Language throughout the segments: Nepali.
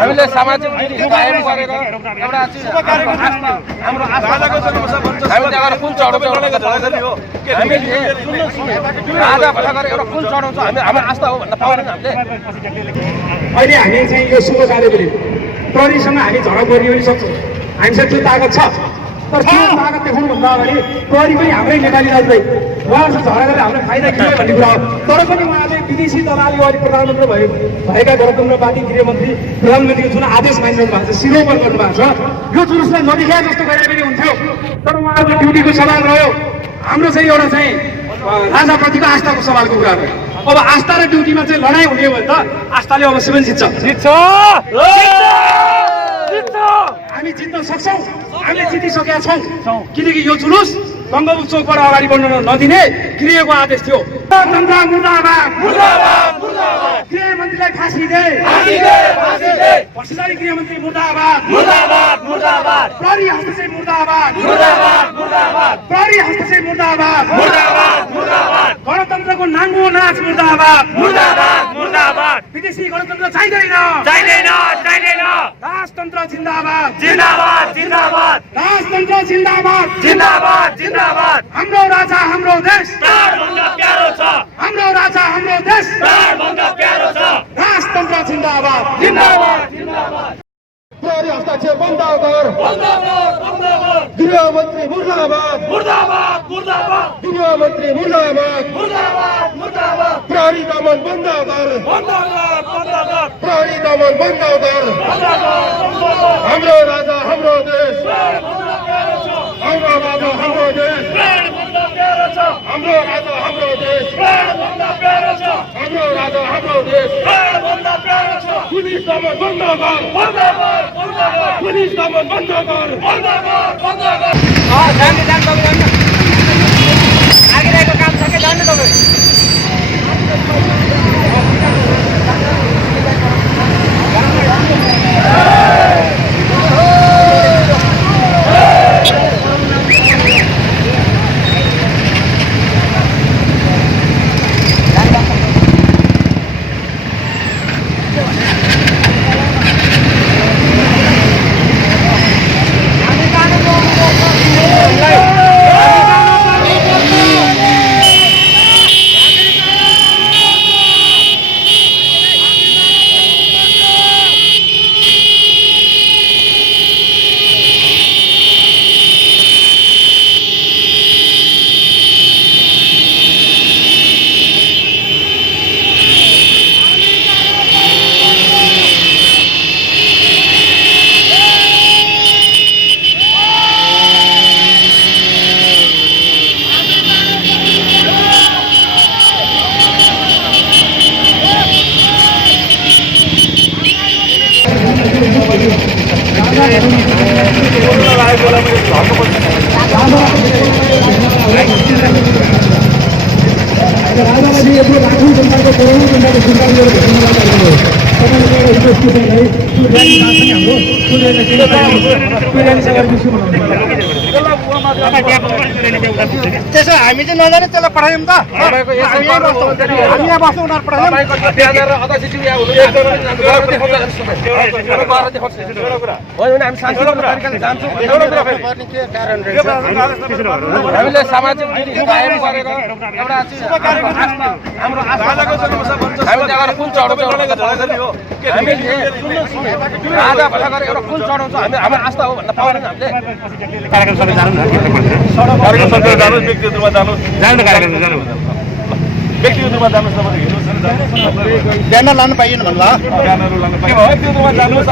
हामीले सामाजिक दूरी कायम गरेको एउटा हाम्रो हामीले कुन चढाउँछौँ हामीले राजा भला गरेर एउटा कुन चढाउँछौँ हाम्रो आस्था हो भन्न पाउँदैन हामीले। अहिले हामी चाहिँ यो शुभ कार्य पनि प्रहरीसँग हामी झडप गर्ने पनि सक्छौँ, हामीसँग त्यो तागत छ। तर त्यो तागत देखाउनुभन्दा अगाडि प्रहरी पनि हाम्रै नेपाली दाजुभाइ उहाँहरूसँग झगडा गरेर हामीलाई फाइदा खिच्यो भन्ने कुरा हो। तर पनि उहाँले विदेशी दलाली अहिले प्रधानमन्त्री भएका गणतन्त्रवादी गृहमन्त्री प्रधानमन्त्रीको जुन आदेश मानिरहनु भएको छ, शिरोपण गर्नुभएको छ, यो जुलुसलाई नदेखिया जस्तो गरे पनि हुन्थ्यो। तर उहाँहरूको ड्युटीको सवाल रह्यो। हाम्रो चाहिँ एउटा चाहिँ राजाप्रतिको आस्थाको सवालको कुरा हो। अब आस्था र ड्युटीमा चाहिँ लडाइँ हुने हो भने त आस्थाले अवश्य पनि जित्छ। हामी जित्न सक्छौँ, हामीले जितिसकेका छौँ। किनकि यो जुलुस गङ्गा चौकबाट अगाडि बढ्न नदिने गृहको आदेश थियो। गणतन्त्र मुर्दाबाद, गृहमन्त्रीलाई फाँसी दे, भ्रष्टाचारी गृहमन्त्री मुर्दाबाद, प्रहरी हस्तक्षेप मुर्दाबाद, प्रहरी हस्तक्षेप मुर्दाबाद, गणतन्त्रको नाङ्गो नाच मुर्दाबाद, विदेशी गणतन्त्र चाहिँदैन, राजतन्त्र जिन्दाबाद, राजतन्त्र जिन्दाबाद, हाम्रो राजा हाम्रो देश, हाम्रो राजा हाम्रो देश, राजतन्त्र जिन्दाबाद, प्रहरी हस्तक्षेप बन्द गर, गृहमन्त्री मुर्दाबाद, गृहमन्त्री मुर्दाबाद, प्रहरी दमन बन्द गर, प्रहरी दमन बन्द गर, हाम्रो राजा हाम्रो देश, हाम्रो राजा हाम्रो देश, हाम्रो राजा हाम्रो देश, हाम्रो राजा हाम्रो देश, पुलिस दमन बन्द गर, पुलिस दमन बन्द गर, आगिरहेको काम छ कि जान्नु तपाईँ। राजावादी यत्रो लाखौँ जनताको करोडौँ जनताको सुरक्षा गरेर त्यसो हामी चाहिँ नजाने त्यसलाई पठायौँ त हामी यहाँ बस्छौँ उनीहरू पठायौँ हामीले सामाजिक दूरी कायम गरेको एउटा हाम्रो हामीले कुन चढाउँछौँ हामीले राजा भला गरेर एउटा कुन चढाउँछौँ हाम्रो आस्था हो भन्न पाउँदैन हामीले। कार्यक्रम सबै जानु न व्यक्तिगत रूपमा जानुहोस् तपाईँ ब्यानर लानु पाइएन भन्नु ब्यानरहरू लानु पाइयो व्यक्तिगत रूपमा जानुहोस्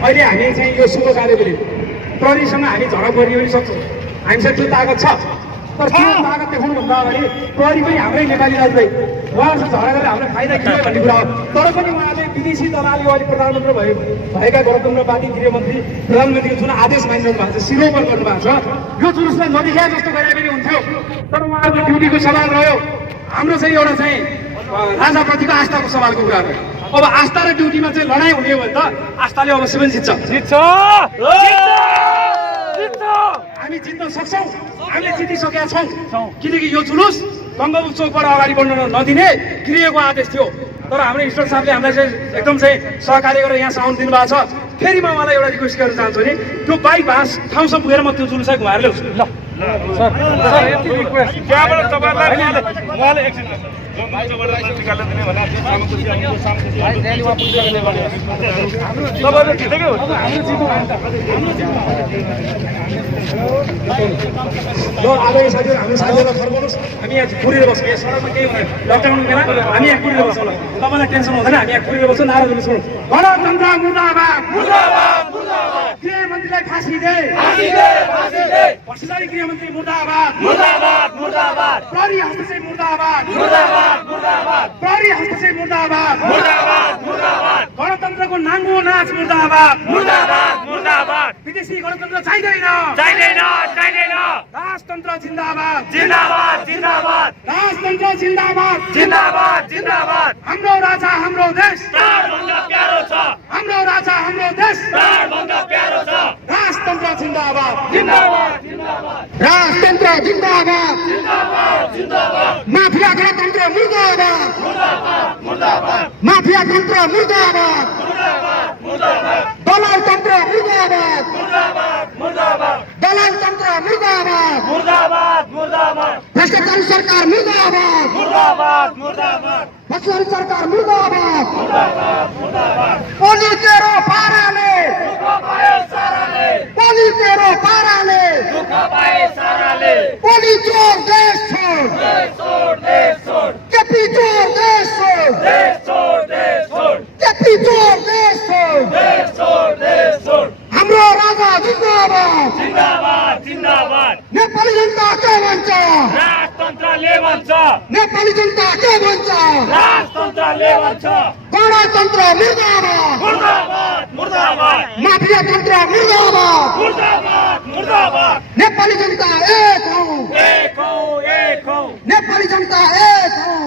अहिले हामी चाहिँ यो शुभ कार्य पनि प्रहरीसँग हामी झडप गर्ने पनि सक्छौँ, हामीसँग त्यो तागत छ। तर त्यो तागत देखाउनुभन्दा अगाडि प्रहरी पनि हाम्रै नेपाली दाजुभाइ उहाँहरूसँग झगडा गरेर हामीलाई फाइदा खिच्यो भन्ने कुरा हो। तर पनि उहाँले विदेशी दलाली अहिले प्रधानमन्त्री भएका गणतन्त्रवादी गृहमन्त्री प्रधानमन्त्रीको जुन आदेश मानिरहनु भएको छ, शिरोपण गर्नुभएको छ, यो जुलुसलाई नदेखिया जस्तो गरे पनि हुन्थ्यो। तर उहाँहरूको ड्युटीको सवाल रह्यो। हाम्रो चाहिँ एउटा चाहिँ राजाप्रतिको आस्थाको सवालको कुरा हो। अब आस्था र ड्युटीमा चाहिँ लडाइँ हुने हो भने त आस्थाले अवश्य पनि जित्छ। हामी जित्न सक्छौँ, हामीले जितिसकेका छौँ। किनकि यो जुलुस बङ्गबन्धु चौकबाट अगाडि बढ्न नदिने गृहको आदेश थियो। तर हाम्रो इन्स्पेक्टर साहबले हामीलाई चाहिँ एकदम चाहिँ सहकार्य गरेर यहाँ आउनु दिनुभएको छ। फेरि म उहाँलाई एउटा रिक्वेस्ट गर्न चाहन्छु नि, त्यो बाइक भाँस ठाउँसम्म पुगेर म त्यो जुलुसलाई घुमाएर ल्याउँछु। ल सर यति रिक्वेस्ट त्यहाँबाट तपाईँलाई उहाँले एकछिन निकाल्न दिने भने तपाईँले ठिकै हो। ल आदरणीय साथीहरू, हाम्रो साथीहरूलाई फर्काउनुहोस्। हामी यहाँ कुरेर बस्छौँ। यहाँ सडकमा केही हुँदैन, लकडाउनको बेला हामी यहाँ कुरेर बस्छौँ। ल तपाईँलाई टेन्सन हुँदैन, हामी यहाँ कुरेर बस्छौँ। नारा दिनुहोस्। गणतन्त्र मुर्दाबाद, गृहमन्त्रीलाई फाँसी दे, भ्रष्टाचारी गृहमन्त्री मुर्दाबाद, प्रहरी हस्तक्षेप मुर्दाबाद, प्रहरी हस्तक्षेप मुर्दाबाद, गणतन्त्रको नाङ्गो नाच मुर्दाबाद, विदेशी गणतन्त्र चाहिँदैन, राजतन्त्र जिन्दाबाद, राजतन्त्र जिन्दाबाद, हाम्रो राजा हाम्रो देश, हाम्रो राजा हाम्रो देश, राजतन्त्र जिन्दाबाद, राजतन्त्र जिन्दाबाद, माफिया गणतन्त्र मुर्दाबाद, माफिया तन्त्र मुर्दाबाद, दलाल तन्त्र मुर्दाबाद, दलाल तन्त्र मुर्दाबाद, भ्रष्टाचारी सरकार मुर्दाबाद, भ्रष्टाचारी सरकार मुर्दाबाद, ओली तेरो पाराले, ओली तेरो पाराले, ओली चोर देश छोड, केपी चोर देश छोड, केपी चोर देश छोड, हाम्रो राजा जिन्दाबाद, नेपाली जनता के भन्छ, नेपाली जनता के भन्छ, गणतन्त्र मुर्दाबाद, माफिया तन्त्र मुर्दाबाद, नेपाली जनता एक हौं, नेपाली जनता एक हौं,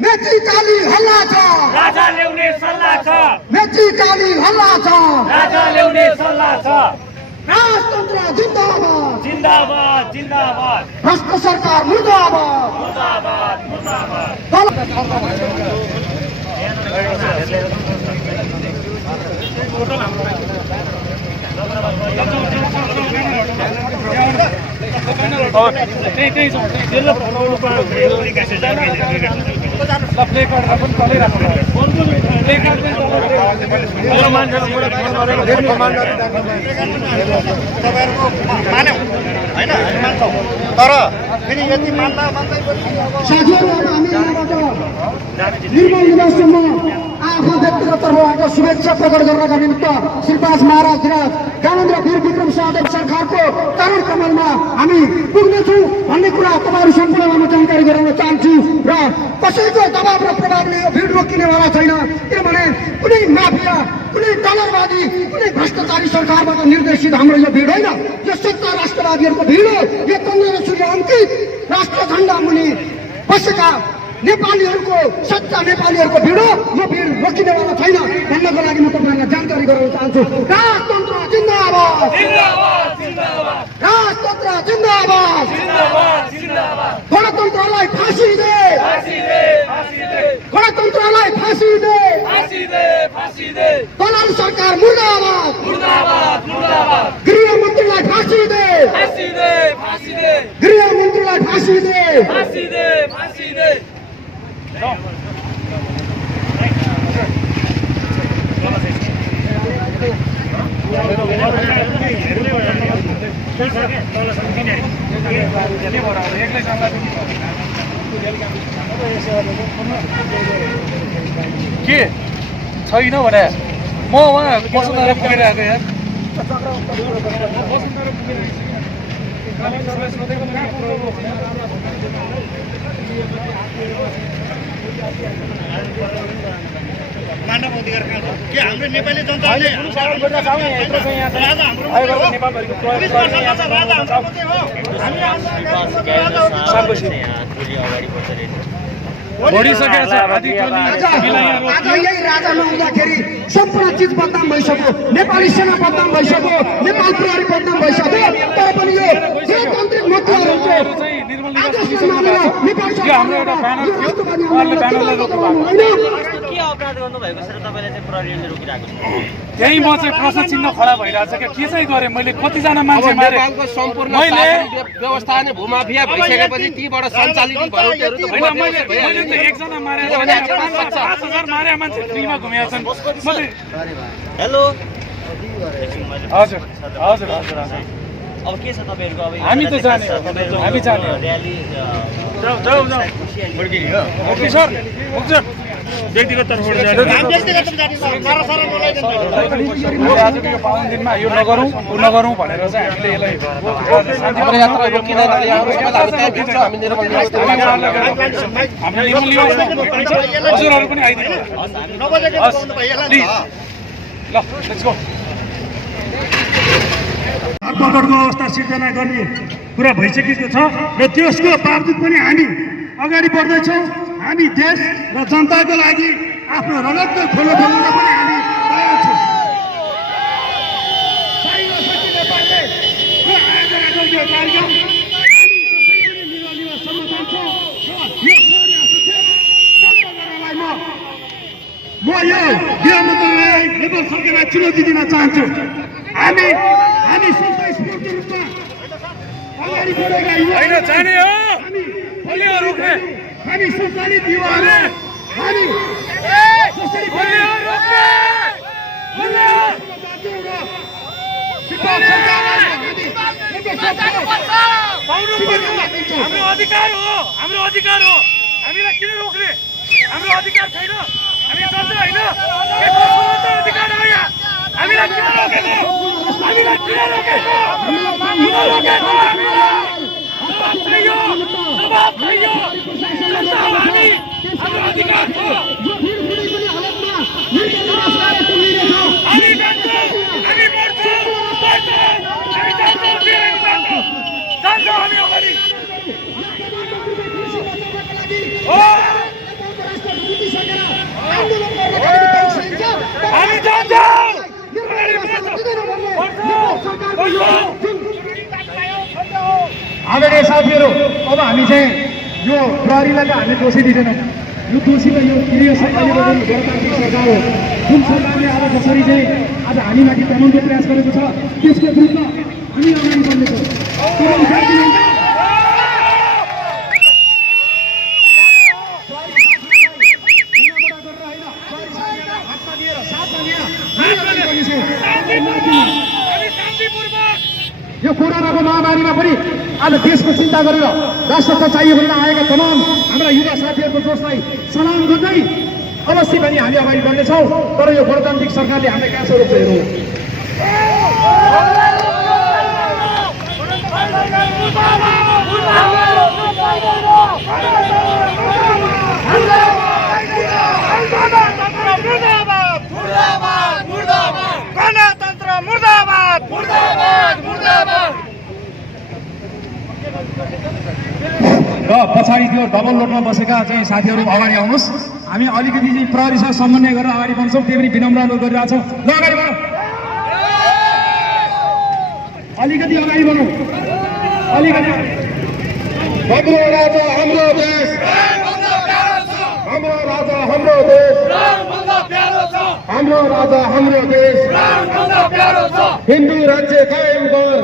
मेची काली हल्ला छ, राजा ल्याउने सल्लाह छ, मेची काली हल्ला छ, राजा ल्याउने सल्लाह छ। राजतन्त्र जिन्दाबाद, जिन्दाबाद भ्रष्ट सरकार मुर्दाबाद, तर फेरि यति मान्दा साथीहरू, हामी यहाँबाट निर्मल निवाससम्म आफ्नो व्यक्तिगत तर्फबाट शुभेच्छा प्रकट गर्नका निमित्त श्रीपास महाराज धिराज ज्ञानेन्द्र वीर विक्रम साधव सरकारको तरुण कमलमा हामी पुग्नेछौँ भन्ने कुरा तपाईँहरू सम्पूर्णमा म जानकारी गराउन चाहन्छु। र कसैको दबाव र प्रभावले यो भिड रोकिनेवाला छैन, किनभने कुनै माफिया, कुनै डलरवादी, कुनै भ्रष्टाचारी सरकारबाट निर्देशित हाम्रो यो भिड होइन, यो सत्ता राष्ट्रवादीहरूको भिड हो। यो चन्द्र सूर्य अङ्कित राष्ट्र झण्डा मुनि बसेका नेपालीहरूको, सच्चा नेपालीहरूको भिड हो। यो भिड रोकिनेवाला छैन भन्नको लागि म तपाईँलाई जानकारी गराउन चाहन्छु। राजतन्त्र जिन्दाबाद, राजतन्त्र जिन्दाबाद, गणतन्त्रलाई फाँसी दे, गणतन्त्रलाई फाँसी दे, दलाल सरकार मुर्दाबाद, गृहमन्त्रीलाई फाँसी दे, गृहमन्त्रीलाई फाँसी दे। के छैन भने म उहाँ वसुन्धरा पुगेर आएको यहाँ मानव अधिकार कहाँ छ? के हाम्रो नेपाली जनताले बढिसकेको छ आधी टोली आज यही राजा नहुँदाखेरि सम्पूर्ण चिज बदनाम भइसक्यो, नेपाली सेना बदनाम भइसक्यो, नेपाल प्रहरी बदनाम भइसक्यो। तर पनि यो लोकतान्त्रिक मतदारहरूको आदेशमा मानेर नेपाल हाम्रो एउटा ब्यानर थियो उहाँले ब्यानरलाई रोक्नु भएको के अपराध गर्नुभएको छ र तपाईँलाई चाहिँ प्रहरीले रोकिरहेको छ? त्यही म चाहिँ प्रश्न चिन्ह खडा भइरहेछ के चाहिँ गरेँ मैले, कतिजना मान्छे मारे, नेपालको सम्पूर्ण शासन व्यवस्था नै भूमाफिया भइसकेपछि तीबाट सञ्चालित भरौटेहरू त मैले त एकजना मारे 5,000 मारे मान्छे फ्रीमा घुमेका छन्। हेलो हजुर हजुर हजुर हजुर अब के छ तपाईँहरूको? अब हामी त जाने हो, हामी जाने हो। र्याली ओके सर हुन्छ व्यक्तिगत तर्फबाट जाने व्यक्तिगत जाने सारा सारा बोलाइदिनु आजको यो पावन दिनमा यो नगरौँ भनेर चाहिँ हामीले यसलाई हाम्रो यात्रा रोकिँदैन। यहाँहरू सबैलाई हामी त्यहाँ भेट्छौँ, हामी निर्मल हजुरहरू पनि आइदिनु नबजेको बताउनु भइहाल्छ प्लिज ल लेट्स गो। धरपकडको अवस्था सिर्जना गर्ने कुरा भइसकेको छ र त्यसको बावजुद पनि हामी अगाडि बढ्दैछौँ। हामी देश र जनताको लागि आफ्नो रगतको खोलो खोल्न पनि हामी तयार छौँ। यो कार्यक्रम म यो गृह मन्त्रालयलाई नेपाल सरकारलाई चुनौती दिन चाहन्छु। हामी स्वतस्फूर्त रूपमा अगाडि बढेका होइन जाने हो बलियो रोक्ने हामी सञ्चालित युवाहरू हामी कसरी बलियो रोक्ने हाम्रो अधिकार हो, हाम्रो अधिकार हो। हामीलाई किन रोक्ने? हाम्रो अधिकार छैन? हामी चल्छ होइन? के को अधिकार हो यहाँ? हामीलाई किन रोकेको? हामीलाई किन रोकेको? किन रोकेको? जवाब चाहियो, जवाब चाहियो। जनता हो हामी, हाम्रो अधिकार छ। हामी जान्छौँ, हामी बढ्छौँ, हामी जान्छौँ, जान्छौँ हामी अगाडि। हामी जान्छौँ। आदरणीय साथीहरू, अब हामी चाहिँ यो प्रहरीलाई त हामी दोषी दिँदैनौँ। यो दोषी त यो केन्द्रीय सरकारले गर्नु गणतान्त्रिक सरकार हो। जुन सरकारले अब जसरी चाहिँ आज हामीमाथि दमनको प्रयास गरेको छ त्यसको विरुद्ध हामी अगाडि बढ्नेछौँ। यो कोरोनाको महामारीमा पनि आज देशको चिन्ता गरेर राष्ट्रको चाहियो भनेर आएका तमाम हाम्रा युवा साथीहरूको जोसलाई सलाम गर्दै अवश्य पनि हामी अगाडि बढ्नेछौँ। तर यो गणतान्त्रिक सरकारले हामीलाई कहाँ स्वरूप हेरौँ। गणतन्त्र मुर्दाबाद, मुर्दाबाद, मुर्दाबाद। र पछाडि त्यो डबल लोडमा बसेका चाहिँ साथीहरू अगाडि आउनुहोस्। हामी अलिकति चाहिँ प्रहरीसँग समन्वय गरेर अगाडि बढ्छौँ। त्यही पनि विनम्र अनुरोध गरिरहेछौँ। ल अगाडि बढौँ, अलिकति अगाडि बढौँ, अलिकति। हाम्रो राजा हाम्रो देश, हाम्रो राजा हाम्रो देश, हाम्रो राजा हाम्रो देश। हिन्दू राज्य कायम गर,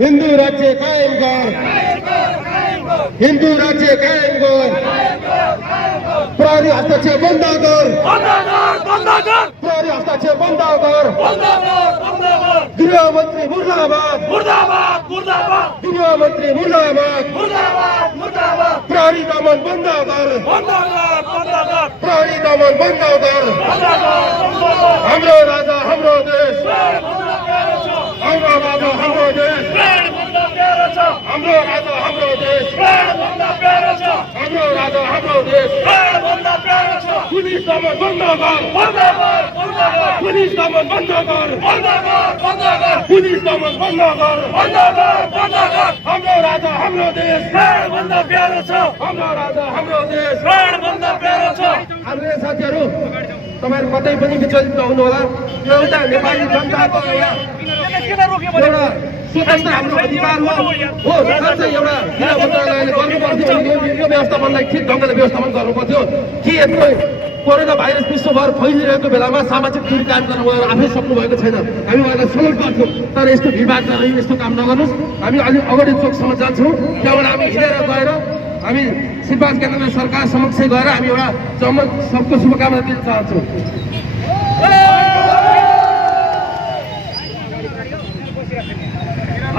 हिन्दू राज्य कायम गर, हिन्दू राज्य कायम गर। प्रहरी हस्तक्षेप बन्द गर, प्रहरी हस्तक्षेप बन्द गर। गृहमन्त्री मुर्दाबाद, गृहमन्त्री मुर्दाबाद। प्रहरी दमन बन्द गर, प्रहरी दमन बन्द गर। हाम्रो राजा हाम्रो देश, हाम्रो राजा हाम्रो देश, हाम्रो राजा हाम्रो देश, हाम्रो राजा हाम्रो देश। पुलिस दमन बन्द गर, पुलिस दमन बन्द गर पुलिस दमन बन्द गर हाम्रो राजा हाम्रो देश प्राणभन्दा प्यारो छ हाम्रो राजा हाम्रो देश प्राणभन्दा प्यारो छ। आदरणीय साथीहरू, तपाईहरु कतै पनि विचलित नहुनु होला। यो एउटा नेपाली जनताको एउटा स्वतन्त्र हाम्रो अधिकार हो। साँच्चै एउटा गृह मन्त्रालयले गर्नुपर्थ्यो भने यो व्यवस्थापनलाई ठिक ढङ्गले व्यवस्थापन गर्नुपर्थ्यो कि यत्रो कोरोना भाइरस विश्वभर फैलिरहेको बेलामा सामाजिक दूरी कायम गर्न उहाँहरू आफै सक्नु भएको छैन। हामी उहाँलाई सल्युट गर्छौँ, तर यस्तो भिडभाड नरही यस्तो काम नगर्नुहोस्। हामी अलिक अगाडि चोकसम्म जान्छौँ, त्यहाँबाट हामी हिँडेर गएर हामी श्रीपाद केन्द्र सरकार समक्ष गएर हामी एउटा जम्मा सबको शुभकामना दिन चाहन्छौँ।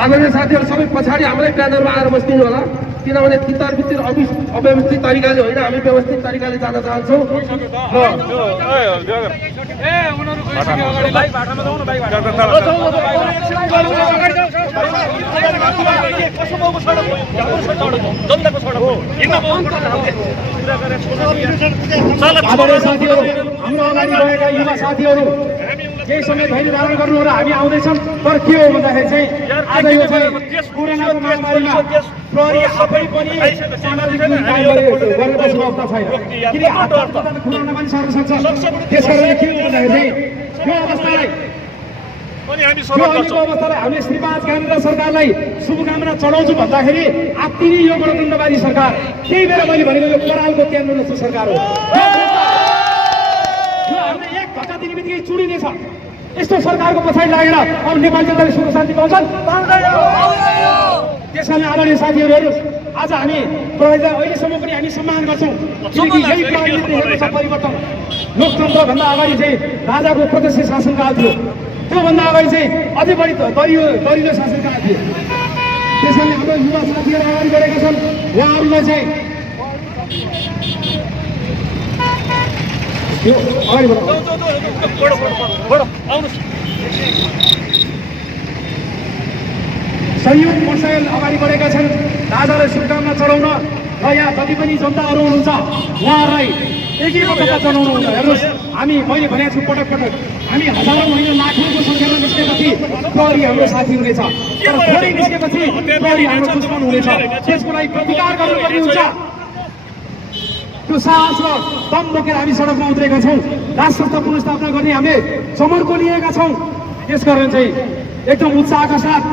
आदरणीय साथीहरू, सबै पछाडि हाम्रै ब्यानरमा आएर बस्दिनु होला, किनभने तितारबितिर अव्यवस्थित तरिकाले होइन, हामी व्यवस्थित तरिकाले जान चाहन्छौँ। आदरणीय साथीहरू, हाम्रो अगाडि रहेका युवा साथीहरू केही समय धैर्य धारण गर्नु र हामी आउँदैछौँ। तर के हो भन्दाखेरि चाहिँ आज यो चाहिँ कोरोनाको महामारीमा प्रहरी आफै पनि सामाजिक दूरी कायम गर्न बस्ने अवस्था छैन, किन हातबाट खुलाउन पनि सक्न सक्छ। त्यसकारणले के हो भन्दाखेरि चाहिँ यो अवस्थालाई हामीले श्रीपाद केन्द्र सरकारलाई शुभकामना चढाउँछु भन्दाखेरि आत्तिने यो गणतन्त्रवादी सरकार त्यही बेला मैले भनेको यो करालको केन्द्र जस्तो सरकार हो। हामीले एक घटा दिने बित्तिकै चुडिनेछ। यस्तो सरकारको पछाडि लागेर अब नेपाली जनताले सुख शान्ति पाउँछन्? त्यसकारण आदरणीय साथीहरू, हेर्नुहोस्, आज हामी प्रहरीलाई अहिलेसम्म पनि हामी सम्मान गर्छौँ, किनकि यही प्रहरीले देखेको छ परिवर्तन। लोकतन्त्रभन्दा अगाडि चाहिँ राजाको प्रत्यक्ष शासनकाल थियो, त्योभन्दा अगाडि चाहिँ अझै बढी दरिलो शासनकाल थियो। त्यसकारणले हाम्रो युवा साथीहरू अगाडि बढेका छन्। उहाँहरूलाई चाहिँ संयुक्त मोर्चाले अगाडि बढेका छन् राजालाई शुभकामना चढाउन र यहाँ जति पनि जनताहरू हुनुहुन्छ उहाँहरूलाई एकैपटकता जनाउनु हुन्छ। हेर्नुहोस्, मैले भनेको छु पटक पटक, हामी हजारौँ होइन लाखौँको सङ्ख्यामा निस्केपछि प्रहरी हाम्रो साथी हुनेछ, तर थोरै निस्केपछि प्रहरी हाम्रो दुश्मन हुनेछ। त्यसको लागि प्रतिकार गर्नुपर्ने हुन्छ। त्यो साहस र दम बोकेर हामी सडकमा उत्रेका छौँ। राष्ट्र संस्था पुनर्स्थापना गर्ने हामीले समर्को लिएका छौँ। त्यसकारण चाहिँ एकदम उत्साहका साथ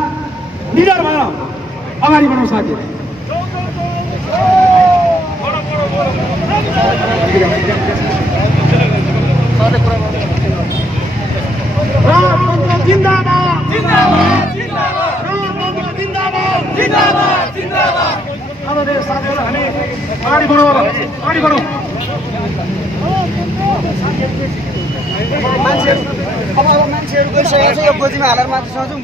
निडर भएर अगाडि बढाउँ साथीहरू। राजतन्त्र जिन्दाबाद, राजतन्त्र जिन्दाबाद। आदरणीय साथीहरू, हामी अगाडि बढौँ, अगाडि बढौँ। मान्छेहरू गइसकेको छ, यो गोजीमा हालेर माथि सोचौँ।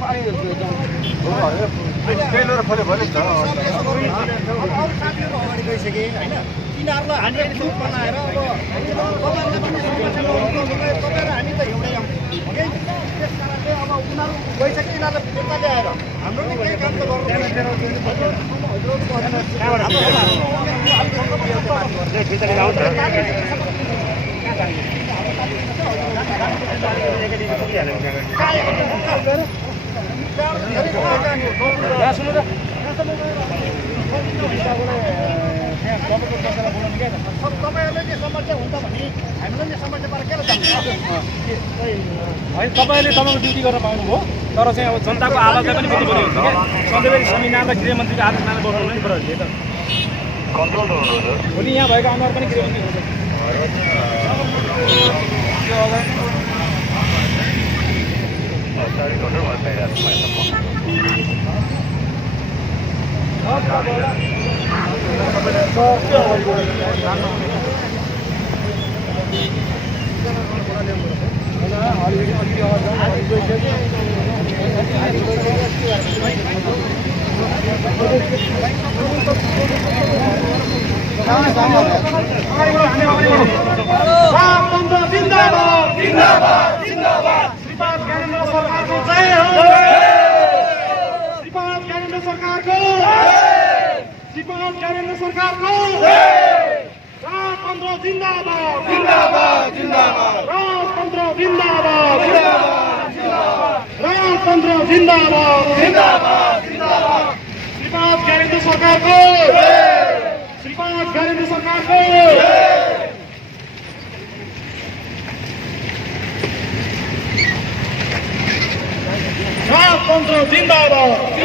साथीहरू अगाडि गइसके होइन, तिनीहरूलाई हामीले ग्रुप बनाएर अब तपाईँहरूलाई पनि तपाईँ र हामी त एउटै हौँ। त्यस कारणले अब उनीहरू गइसके यिनीहरूलाई फिर्ता ल्याएर हाम्रो पनि केही काम त गर्नु। तपाईँहरूलाई के समस्या हुन्छ भने हामीलाई नै समस्या पारेर के जान्छ होइन। तपाईँले तपाईँको ड्युटी गर्न पाउनुभयो, तर चाहिँ अब जनताको आवाजलाई पनि बुझ्नु पर्यो क्या। सधैँभरि संविधान र गृहमन्त्रीको आदेशमा बस्नु नै प्रहरीले त भोलि यहाँ भएको अनुहार पनि गृहमन्त्री हुन्छ। राजतन्त्र जिन्दाबाद, श्रीपाद केन्द्र सरकारको जय हो। श्रीपाद केन्द्र सरकारको, श्रीपाद केन्द्र सरकारको राजतन्त्र जिन्दाबाद, राजतन्त्र जिन्दाबाद। राजतन्त्र जिन्दाबाद श्रीपाद ज्ञानेन्द्र सरकारको श्रीपाद ज्ञानेन्द्र सरकारको राजतन्त्र जिन्दाबाद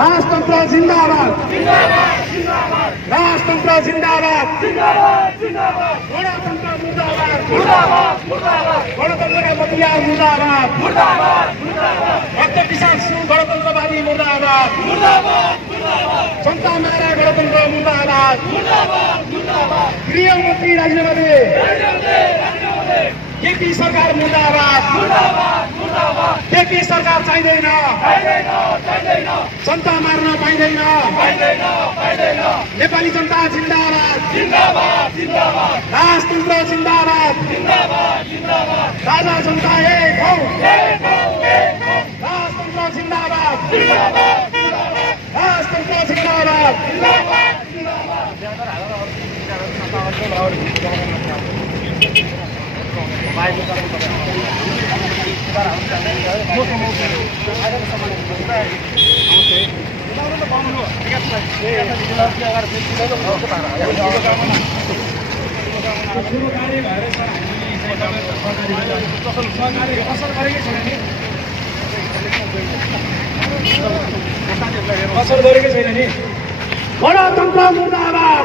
राजतन्त्र जिन्दाबाद राजतन्त्र जिन्दाबाद गणतन्त्र मुर्दाबाद गणतन्त्रका बतियार मुर्दाबाद भक्त किसान सिंह गणतन्त्रवादी मुर्दाबाद जनता मारा गणतन्त्र मुर्दाबाद गृहमन्त्री राजीनामा दे केपी सरकार मुर्दाबाद केपी सरकार चाहिँदैन जनता मार्न पाइँदैन नेपाली जनता जिन्दाबाद राजतन्त्र जिन्दाबाद राजा जनता एक हौ राजतन्त्र जिन्दाबाद राजतन्त्र जिन्दाबाद असर गरेकै छैन नि गणतन्त्र मुर्दाबाद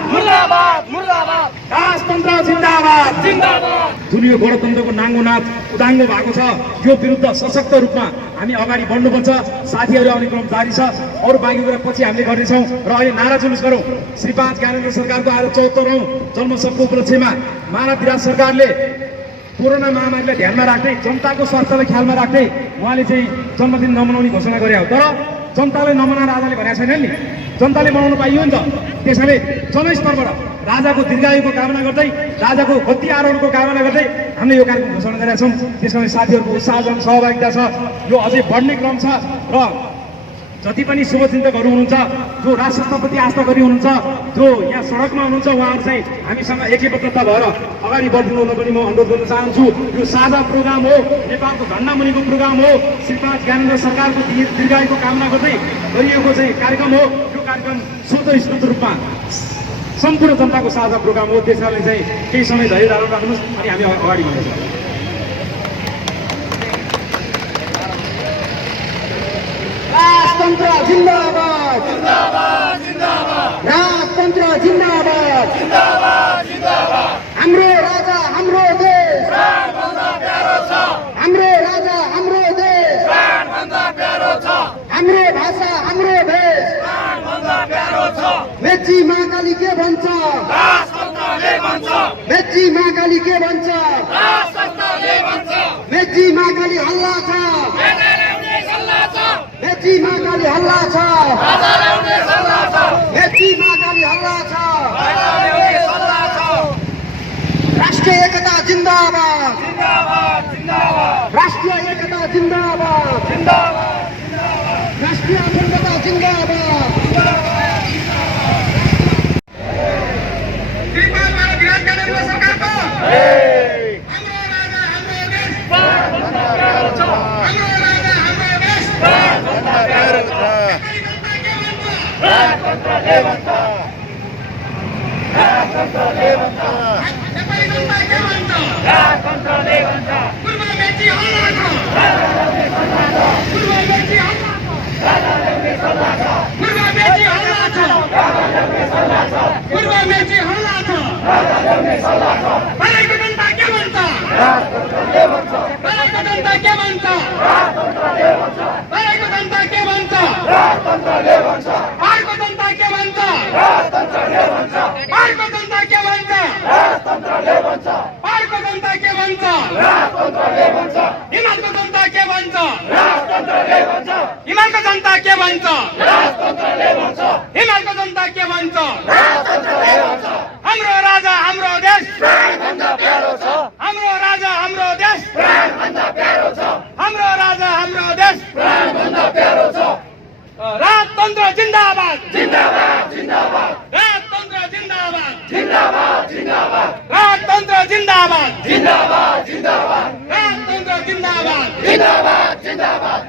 राजतन्त्र जिन्दाबाद जुन यो गणतन्त्रको नाङ्गो नाच उदाङ्गो भएको छ यो विरुद्ध सशक्त रूपमा हामी अगाडि बढ्नुपर्छ। साथीहरू आउने क्रम जारी छ, अरू बाँकी कुरा पछि हामीले गर्नेछौँ र अहिले नारा जुलुस गरौँ। श्रीपाद ज्ञानेन्द्र सरकारको आज 74औं जन्मशतको उपलक्ष्यमा मानव विराज सरकारले कोरोना महामारीलाई ध्यानमा राख्दै जनताको स्वास्थ्यलाई ख्यालमा राख्दै उहाँले चाहिँ जन्मदिन नमनाउने घोषणा गरे हो। तर जनतालाई नमनाएर राजाले भनेको छैन नि, जनताले मनाउनु पाइयो नि त। त्यसैले जनस्तरबाट राजाको दीर्घायुको कामना गर्दै राजाको गति आरोहणको कामना गर्दै हामीले यो कार्यक्रम घोषणा गरेका छौँ। त्यसकारण साथीहरूको उत्साहजनक सहभागिता छ, यो अझै बढ्ने क्रम छ र जति पनि शुभचिन्तकहरू हुनुहुन्छ, जो राष्ट्रप्रति आस्था गरी हुनुहुन्छ, जो यहाँ सडकमा हुनुहुन्छ, उहाँहरू चाहिँ हामीसँग एकैबद्धता भएर अगाडि बढ्नु पनि म अनुरोध गर्न चाहन्छु। यो साझा प्रोग्राम हो, नेपालको झन्डा मुनिको प्रोग्राम हो, श्रीपाद ज्ञानेन्द्र सरकारको दीर्घायुको कामना गर्दै गरिएको चाहिँ कार्यक्रम हो। यो कार्यक्रम स्वतस्फूर्त रूपमा सम्पूर्ण जनताको साझा प्रोग्राम हो। त्यसकारणले चाहिँ केही समय धैर्य धारण राख्नुहोस् अनि हामी अगाडि बढ्नेछौँ। राजतन्त्र जिन्दाबाद राजतन्त्र जिन्दाबाद हाम्रो राजा हाम्रो देश हाम्रो राजा हाम्रो देश हाम्रो भाषा हाम्रो भेष मेची महाकाली के भन्छ मेची महाकाली के भन्छ मेची महाकाली हल्ला छ मेची महाकाली हल्ला छ मेची महाकाली हल्ला छ राष्ट्रिय एकता जिन्दाबाद राष्ट्रिय एकता जिन्दाबाद राष्ट्रिय अखण्डता जिन्दाबाद हिमालको जनता के भन्छ जिंदाबाद जिंदाबाद जिंदाबाद राजतंत्र जिंदाबाद जिंदाबाद जिंदाबाद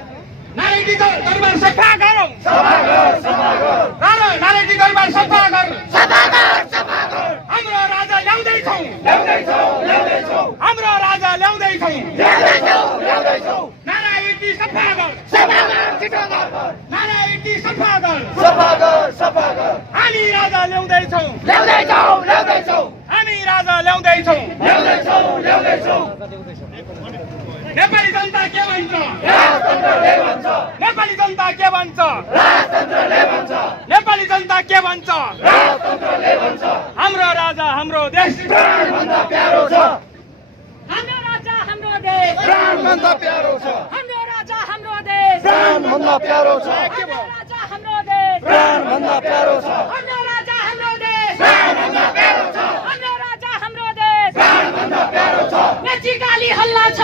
नारायणजीको दरबार सफा गरौँ नारायणजी दरबार सफा गर हाम्रो राजा ल्याउँदैछौँ हाम्रो राजा ल्याउँदैछौँ नारायणजी सफा गर नारायणजी सफा गर हामी राजा ल्याउँदैछौँ हामी राजा ल्याउँदैछौँ नेपाली जनता के भन्छ नेपाली जनता के भन्छ नेपाली जनता के भन्छ हाम्रो राजा हाम्रो देश प्राणभन्दा प्यारो छ हाम्रो राजा हाम्रो देश प्राणभन्दा प्यारो छ हाम्रो राजा हाम्रो देश प्राणभन्दा प्यारो छ हाम्रो राजा हाम्रो देश प्राणभन्दा प्यारो छ हाम्रो राजा हाम्रो देश प्राणभन्दा प्यारो छ हाम्रो राजा हाम्रो देश प्राणभन्दा प्यारो छ नेचिकाली हल्ला छ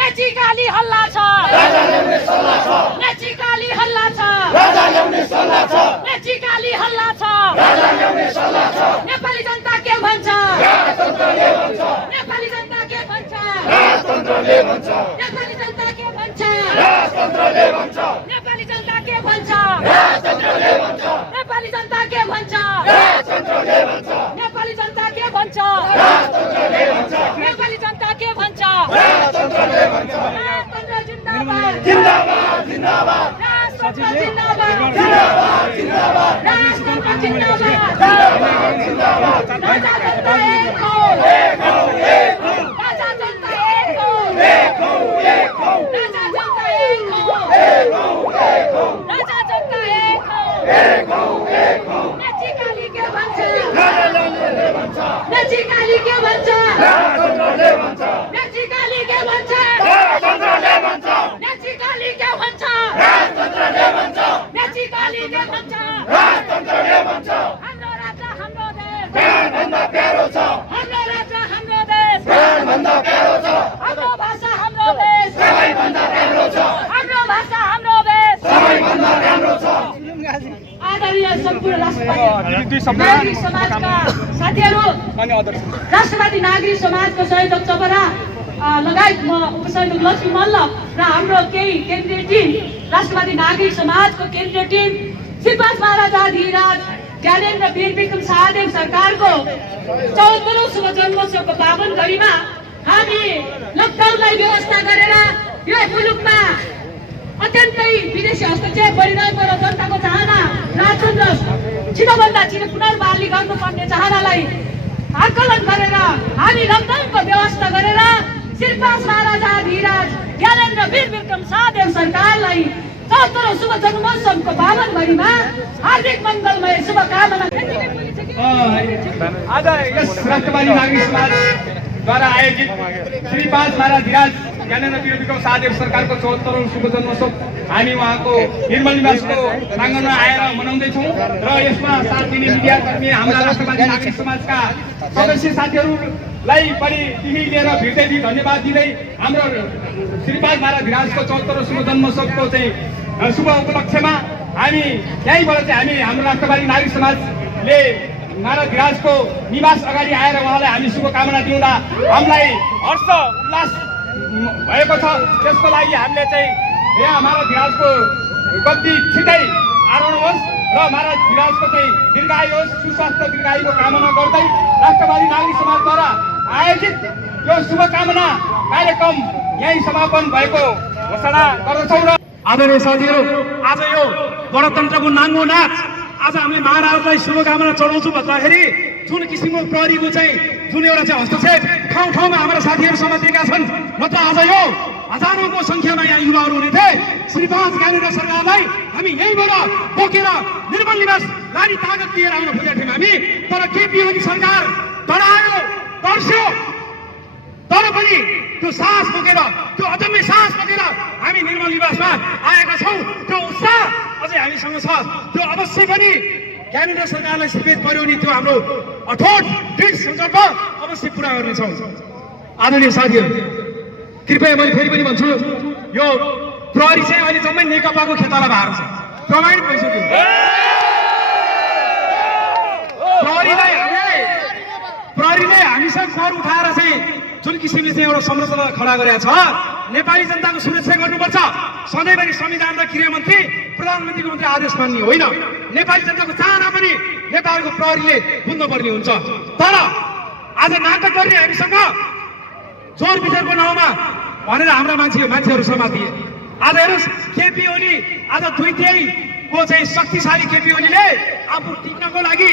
नेचिकाली हल्ला छ राजा ल्याउने सल्लाह छ नेचिकाली हल्ला छ राजा ल्याउने सल्लाह छ नेचिकाली हल्ला छ राजा ल्याउने सल्लाह छ नेपाली जनता के भन्छ राजतन्त्रले भन्छ नेपाली जनता के भन्छ राजतन्त्रले भन्छ नेपाली जनता के भन्छ राजतन्त्रले भन्छ नेपाली जनता के भन्छ राजतन्त्रले भन्छ नेपाली जनता के भन्छ राजतन्त्रले भन्छ नेपाली जनता के भन्छ राजतन्त्रले भन्छ नेपाली जनता के भन्छ राजतन्त्रले भन्छ राजतन्त्र जिन्दाबाद जिन्दाबाद जिन्दाबाद राजतन्त्र जिन्दाबाद जिन्दाबाद जिन्दाबाद राजतन्त्र जिन्दाबाद जिन्दाबाद राजा जनता एक हो राजा जनता एक हो राजा जनता एक हो राजा जनता एक हो नेचिकाली के भन्छ नेचिकाली के भन्छ राजतन्त्रले भन्छ नेचिकाली के भन्छ राजतन्त्रले भन्छ नेचिकाली के भन्छ राजतन्त्रले भन्छ नेचिकाली के भन्छ राजतन्त्रले भन्छ हाम्रो राजा हाम्रो देश प्राणभन्दा प्यारो छ हाम्रो राजा हाम्रो देश प्राणभन्दा प्यारो छ हाम्रो भाषा हाम्रो देश सबैभन्दा राम्रो छ हाम्रो भाषा हाम्रो देश सबैभन्दा राम्रो छ आदरणीय सम्पूर्ण राष्ट्रवादी नागरिक समाजका साथीहरू राष्ट्रवादी नागरिक समाजको संयोजक चपरा लगायत म उपसंयोजक लक्ष्मी मल्ल र हाम्रो केही केन्द्रीय टिम राष्ट्रवादी नागरिक समाजको केन्द्रीय टिम श्रीपाद महाराजा धीराज ज्ञानेन्द्र वीर विक्रम शाहदेव सरकारको 74औं शुभ जन्मोत्सवको पावन घडीमा हामी लकडाउनलाई व्यवस्था गरेर यो मुलुकमा अत्यन्तै विदेशी हस्तक्षेप गरिरहेको र जनताको चाहना राजतन्त्र छिटोभन्दा छिटो पुनर्बहाली गर्नुपर्ने चाहनालाई आकलन गरेर हामी लकडाउनको व्यवस्था गरेर श्रीपाद महाराजा धीराज ज्ञानेन्द्र वीर विक्रम शाहदेव सरकारलाई 74औं शुभ जन्मोत्सवको पावन घडीमा हार्दिक मङ्गलमय शुभकामना। आज यस राष्ट्रवादी नागरिक समाजद्वारा आयोजित श्रीपाद महाराज धीराज ज्ञानेन्द्र वीर विक्रम शाहदेव सरकारको 74औं शुभ जन्मोत्सव हामी उहाँको निर्मल निवासको प्राङ्गणमा आएर मनाउँदैछौँ र यसमा साथ दिने मिडियाकर्मी हाम्रा राष्ट्रवादी नागरिक समाजका सदस्य साथीहरूलाई पनि टिभी लिएर भिड्दै धन्यवाद दिँदै हाम्रो श्रीपाद महाराज धीराजको 74औं शुभ जन्मोत्सवको चाहिँ शुभ उपलक्ष्यमा हामी यहीँबाट चाहिँ हामी हाम्रो राष्ट्रवादी नागरिक समाजले महाराज धीराजको निवास अगाडि आएर उहाँलाई हामी शुभकामना दिउँदा हामीलाई हर्ष उल्लास भएको छ। त्यसको लागि हामीले चाहिँ यहाँ महाराज धीराजको गद्दी छिटै आरोहण होस् र महाराज धीराजको चाहिँ दीर्घायु होस्, सुस्वास्थ्य दीर्घायुको कामना गर्दै राष्ट्रवादी नागरिक समाजद्वारा आयोजित यो शुभकामना कार्यक्रम यही समापन भएको घोषणा गर्दछौँ। र आदरणीय साथीहरू, आज यो गणतन्त्रको नाङ्गो नाच आज हामीले महाराजलाई शुभकामना चढाउँछौँ भन्दाखेरि जुन किसिमको प्रहरीको चाहिँ जुन एउटा चाहिँ हस्तक्षेप ठाउँ ठाउँमा हाम्रा साथीहरू समातिएका छन्, नत्र आज यो हजारौंको संख्यामा यहाँ युवाहरू हुने थिए। श्रीपाद ज्ञानेन्द्र सरकारलाई हामी यहीँबाट बोकेर निर्मल निवास लाने तागत लिएर आउन खोजेका थियौँ हामी, तर केपी ओली सरकार डरायो, तर्स्यो, तर पनि त्यो साहस बोकेर, त्यो अदम्य साहस बोकेर हामी निर्मल निवासमा आएका छौँ। त्यो उत्साह अझै हामीसँग छ। त्यो अवश्य पनि ज्ञानेन्द्र सरकारलाई स्वीकृत गर्यो भने त्यो हाम्रो अठोट दृढ सङ्कल्प अवश्य पुरा गर्नेछौँ। आदरणीय साथीहरू, कृपया मैले फेरि पनि भन्छु, यो प्रहरी चाहिँ अहिले जम्मै नेकपाको खेताला भएको छ, प्रमाणित भइसक्यो। प्रहरीले हामीसँग कर उठाएर चाहिँ जुन किसिमले चाहिँ एउटा संरचना खडा गरेको छ, नेपाली जनताको सुरक्षा गर्नुपर्छ। सधैँभरि संविधान र गृहमन्त्री प्रधानमन्त्रीको मात्रै आदेश मान्ने होइन, नेपाली जनताको चाहना पनि नेपालको प्रहरीले बुझ्नुपर्ने हुन्छ। तर आज नाटक गर्ने हामीसँग जोर विचारको नाउँमा भनेर हाम्रा मान्छेहरू समातिए। आज हेर्नुहोस्, केपी ओली आज 2/3 को चाहिँ शक्तिशाली केपी ओलीले आफू टिक्नको लागि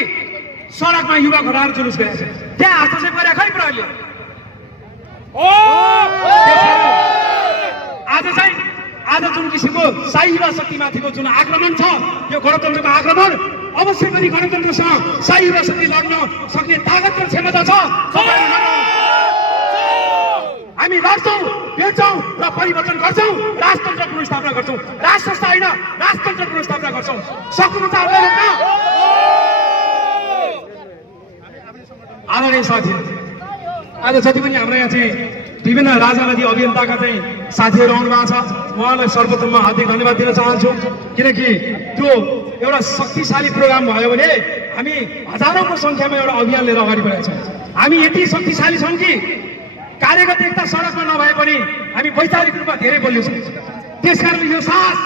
सडकमा युवा घटाएर जुलुस गरेको छ। त्यहाँ हस्तक्षेप गरे खै प्रहरीले? आज जुन किसिमको शाही युवा शक्तिमाथिको जुन आक्रमण छ, यो गणतन्त्रको आक्रमण अवश्य पनि गणतन्त्रसँग शाही युवा शक्ति लड्न सक्ने तागत र क्षमता छ। हामी लड्छौँ, भेट्छौँ र परिवर्तन गर्छौँ, राजतन्त्र पुनर्स्थापना गर्छौँ। राज संस्था होइन, राजतन्त्र पुनर्स्थापना गर्छौँ। सक्नुहुन्छ आदरणीय साथीहरू, आज जति पनि हाम्रो यहाँ चाहिँ विभिन्न राजनीति अभियन्ताका चाहिँ साथीहरू आउनु भएको छ, उहाँलाई सर्वप्रथम म हार्दिक धन्यवाद दिन चाहन्छु। किनकि त्यो एउटा शक्तिशाली प्रोग्राम भयो भने हामी हजारौँको सङ्ख्यामा एउटा अभियान लिएर अगाडि बढेका छौँ। हामी यति शक्तिशाली छौँ कि कार्यगत एकता सडकमा नभए पनि हामी वैचारिक रूपमा धेरै बलियो छौँ। त्यसकारण यो साहस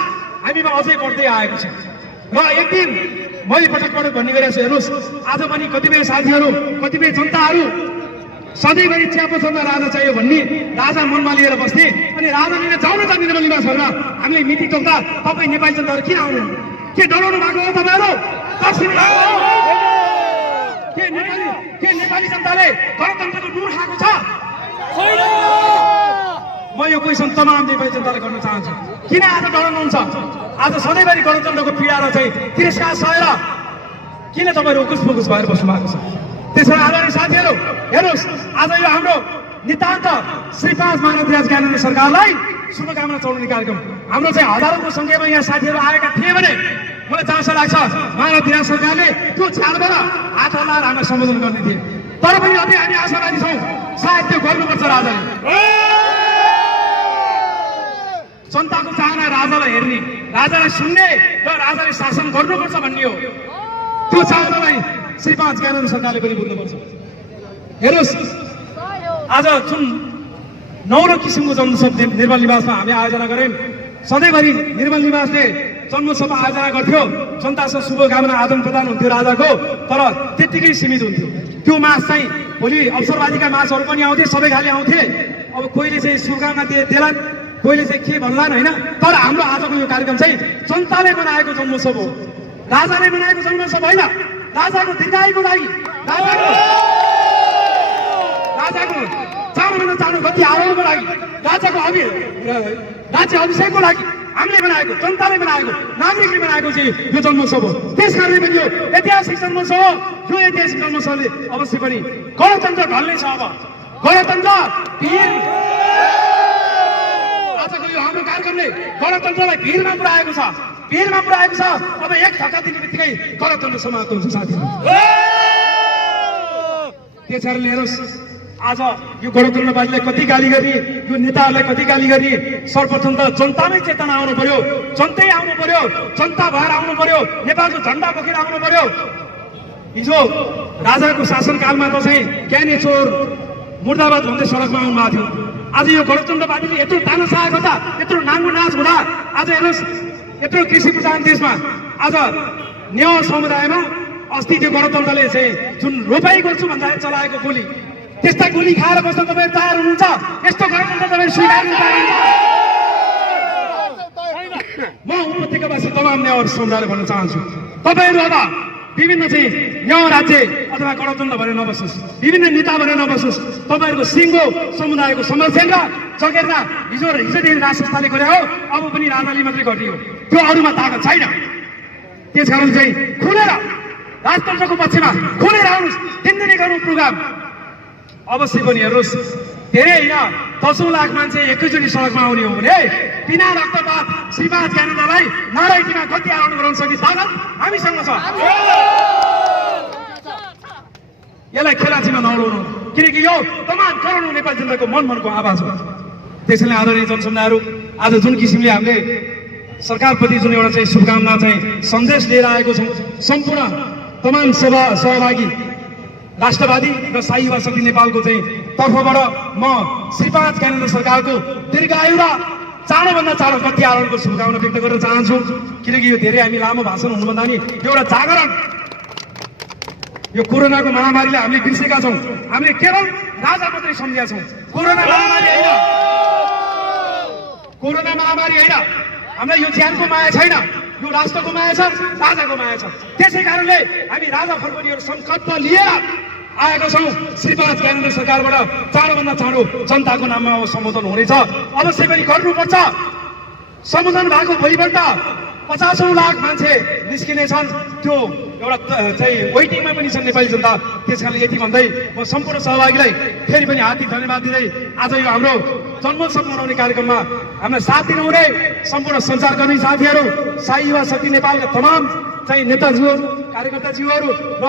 हामीमा अझै बढ्दै आएको छ। र एक दिन मैले पटकपटक भन्ने गरेको छु, हेर्नुहोस्, आज पनि कतिपय साथीहरू, कतिपय जनताहरू सधैँभरि चिया पसलमा राजा चाहियो भन्ने राजा मनमा लिएर बस्थे। अनि राजा लिएर जाउन त निर्मल निवास भनेर हामीले मिति तोक्दा तपाईँ नेपाली जनताहरू किन आउनु? के डराउनु भएको हो तपाईँहरू? के नेपाली जनताले गणतन्त्रको नुर खाएको छ? म यो क्वेसन तमाम नेपाली जनताले गर्न चाहन्छु। किन आज डराउनुहुन्छ? आज सधैँभरि गणतन्त्रको पीडा र चाहिँ तिरस्कार सहेर किन तपाईँहरू उकुस फुकुस भएर बस्नु भएको छ? त्यसैले आदरणीय साथीहरू, हेर्नुहोस्, आज यो हाम्रो नितान्त श्री 5 मानवधिराज ज्ञानेन्द्र सरकारलाई शुभकामना चढाउने कार्यक्रम। हाम्रो चाहिँ हजारौँको सङ्ख्यामा यहाँ साथीहरू आएका थिए भने मलाई चासो लाग्छ मानवधिराज सरकारले त्यो छालबाट हात हल्लाएर हामीलाई सम्बोधन गर्ने थिए। तर पनि अझै हामी आशावादी छौँ, सायद त्यो गर्नुपर्छ राजाले। जनताको चाहना राजालाई हेर्ने, राजालाई सुन्ने र राजाले शासन गर्नुपर्छ भन्ने हो। त्यो चाहनालाई श्री 5 ज्ञानेन्द्र सरकारले पनि बुझ्नुपर्छ। हेर्नुहोस्, आज जुन 9 किसिमको जन्मोत्सव निर्मल निवासमा हामी आयोजना गऱ्यौँ। सधैँभरि निर्मल निवासले जन्मोत्सव आयोजना गर्थ्यो, जनतासँग शुभकामना आदान प्रदान हुन्थ्यो राजाको, तर त्यत्तिकै सीमित हुन्थ्यो। त्यो मास चाहिँ भोलि अवसरवादीका मासहरू पनि आउँथे, सबै खाले आउँथे। अब कोहीले चाहिँ शुभकामना देलान्, कोहीले चाहिँ के भन्लान्, होइन। तर हाम्रो आजको यो कार्यक्रम चाहिँ जनताले बनाएको जन्मोत्सव हो, राजाले बनाएको जन्मोत्सव होइन। राजाको दीर्घायुको लागि, राजाको चाँडोभन्दा चाँडो गति आरोहणको लागि, राजाको राज्य अभिषेकको लागि हामीले बनाएको, जनताले बनाएको, नागरिकले बनाएको चाहिँ यो जन्मोत्सव हो। त्यसकारणले पनि यो ऐतिहासिक जन्मोत्सव हो। यो ऐतिहासिक जन्मोत्सवले अवश्य पनि गणतन्त्र ढल्नेछ। अब गणतन्त्र आजको यो हाम्रो कार्यक्रमले गणतन्त्रलाई भिरमा पुर्याएको छ, भिरमा पुर्याएको छ। अब एक धक्का दिने बित्तिकै गणतन्त्र समाप्त हुन्छ साथीहरू। त्यस कारणले हेर्नुहोस्, आज यो गणतन्त्रवादीलाई कति गाली गरिए, यो नेताहरूलाई कति गाली गरिए। सर्वप्रथम त जनतामै चेतना आउनु पर्यो, जनतै आउनु पर्यो, जनता भएर आउनु पर्यो, नेपालको झन्डा बोकेर आउनु पर्यो। हिजो राजाको शासनकालमा त चाहिँ ज्ञाने चोर मुर्दाबाद भन्दै सडकमा आउनु भएको थियो। आज यो गणतन्त्रवादीले यत्रो तानाशाह गर्दा, यत्रो नाङ्गो नाच हुँदा, आज हेर्नुहोस्, यत्रो कृषि प्रधान देशमा आज नेवार समुदायमा अस्ति त्यो गणतन्त्रले चाहिँ जुन रोपाई गर्छु भन्दा चलाएको गोली, त्यस्ता गोली खाएर बस्न तपाईँहरू तयार हुनुहुन्छ? यस्तो गणतन्त्र तपाईँहरू स्वीकार गर्न तयार हुनुहुन्छ? म उपत्यकावासी तमाम नेवार समुदायले भन्न चाहन्छु, तपाईँहरू अब विभिन्न चाहिँ नेवार राज्य अथवा गणतन्त्र भनेर नबस्नुहोस्, विभिन्न नेता भनेर नबस्नुहोस्। तपाईँहरूको सिङ्गो समुदायको संरक्षण र जगेर्ना हिजोदेखि राज संस्थाले गरे हो, अब पनि राजाले मात्रै गर्ने हो। त्यो अरूमा ताकत छैन। त्यस कारण चाहिँ खुलेर राजतन्त्रको पक्षमा खुलेर आउनुहोस्, दिनदिनै गर्नु प्रोग्राम। अवश्य पनि हेर्नुहोस्, धेरै होइन, 10औं लाख मान्छे एकैचोटि सडकमा आउने हो भने बिना रक्तपात श्री 5 ज्ञानेन्द्रलाई नारायणीमा गति आरोहण गराउन सक्ने ताकत हामीसँग छ। यसलाई खेलाचीमा नउडाउनु, किनकि यो तमाम करोडौँ नेपाली जनताको मनको आवाज हो। त्यसैले आदरणीय जनसमुदायहरू, आज जुन किसिमले हामीले सरकारप्रति जुन एउटा चाहिँ शुभकामना चाहिँ सन्देश लिएर आएको छौँ, सम्पूर्ण तमाम सहभागी राष्ट्रवादी र शाही युवा शक्ति नेपालको चाहिँ तर्फबाट म श्रीपाद ज्ञानेन्द्र सरकारको दीर्घायु र चाँडोभन्दा चाँडो प्रत्यारोहणको शुभकामना व्यक्त गर्न चाहन्छु। किनकि यो धेरै हामी लामो भाषण हुनुभन्दा नि एउटा जागरण, यो कोरोनाको महामारीले हामीले बिर्सेका छौँ। हामीले केवल राजा मात्रै सम्झेका छौँ। कोरोना महामारी होइन, कोरोना महामारी होइन, हामीलाई यो ज्यानको माया छैन, यो राष्ट्रको माया छ, राजाको माया छ। त्यसै कारणले हामी राजा फर्कनेहरू संकल्प लिएर आएका छौँ। श्रीपाद ज्ञानेन्द्र सरकारबाट चाँडोभन्दा चाँडो जनताको नाममा सम्बोधन हुनेछ, अवश्य पनि गर्नुपर्छ। सम्बोधन भएको भोलिपल्ट 50औं लाख मान्छे निस्किनेछन्, त्यो एउटा चाहिँ वेटिङमा पनि छन् नेपाली जनता। त्यसकारणले यति भन्दै म सम्पूर्ण सहभागीलाई फेरि पनि हार्दिक धन्यवाद दिँदै आज यो हाम्रो जन्मोत्सव मनाउने कार्यक्रममा हामीलाई साथ दिनुहुने सम्पूर्ण सञ्चारकर्मी साथीहरू, शाही युवा शक्ति नेपालका तमाम चाहिँ नेताजीहरू, कार्यकर्ताजीहरू र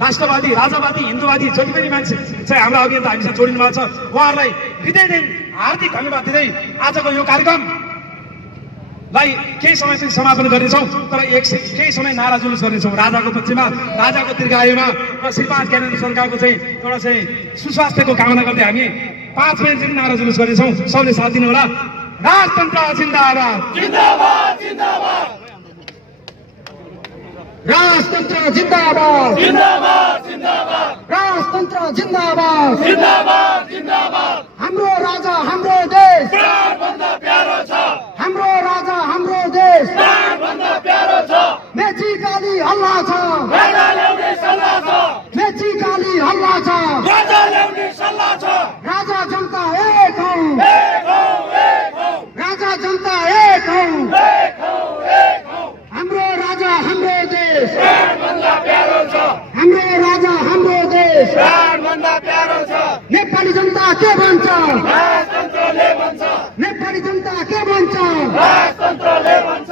राष्ट्रवादी, राजावादी, हिन्दूवादी जति पनि मान्छे चाहिँ हाम्रा अभियन्ता हामीसँग जोडिनु भएको छ, उहाँहरूलाई हृदयदेखि हार्दिक धन्यवाद दिँदै आजको यो कार्यक्रमलाई केही समयपछि समापन गर्नेछौँ। तर केही समय नारा जुलुस गर्नेछौँ राजाको पक्षमा, राजाको दीर्घायुमा र श्रीपाद ज्ञानेन्द्र सरकारको चाहिँ एउटा चाहिँ सुस्वास्थ्यको कामना गर्दै हामी 5 मिनट चाहिँ नारा जुलुस गर्नेछौँ। सबले साथ दिनु होला। राजतन्त्र जिन्दाबाद, जिन्दाबाद जिन्दाबाद राजतन्त्र जिन्दाबाद, जिन्दाबाद जिन्दाबाद राजतन्त्र जिन्दाबाद, जिन्दाबाद जिन्दाबाद हाम्रो राजा हाम्रो देश, प्राणभन्दा प्यारो छ, हाम्रो राजा हाम्रो देश, प्राणभन्दा प्यारो छ। मेची काली हल्ला छ, राजा ल्याउने सल्लाह छ, मेची काली हल्ला छ, राजा ल्याउने सल्लाह छ। राजा जनता एक हौ, एक हौ, एक हौ, राजा जनता एक हौ, एक हौ, एक हौ। हाम्रो राजा हाम्रो देश, प्राणभन्दा प्यारो छ, हाम्रो राजा हाम्रो देश। प्राणभन्दा प्यारो छ। नेपाली जनता के भन्छ, राजतन्त्रले भन्छ, नेपाली जनता के भन्छ, राजतन्त्रले भन्छ।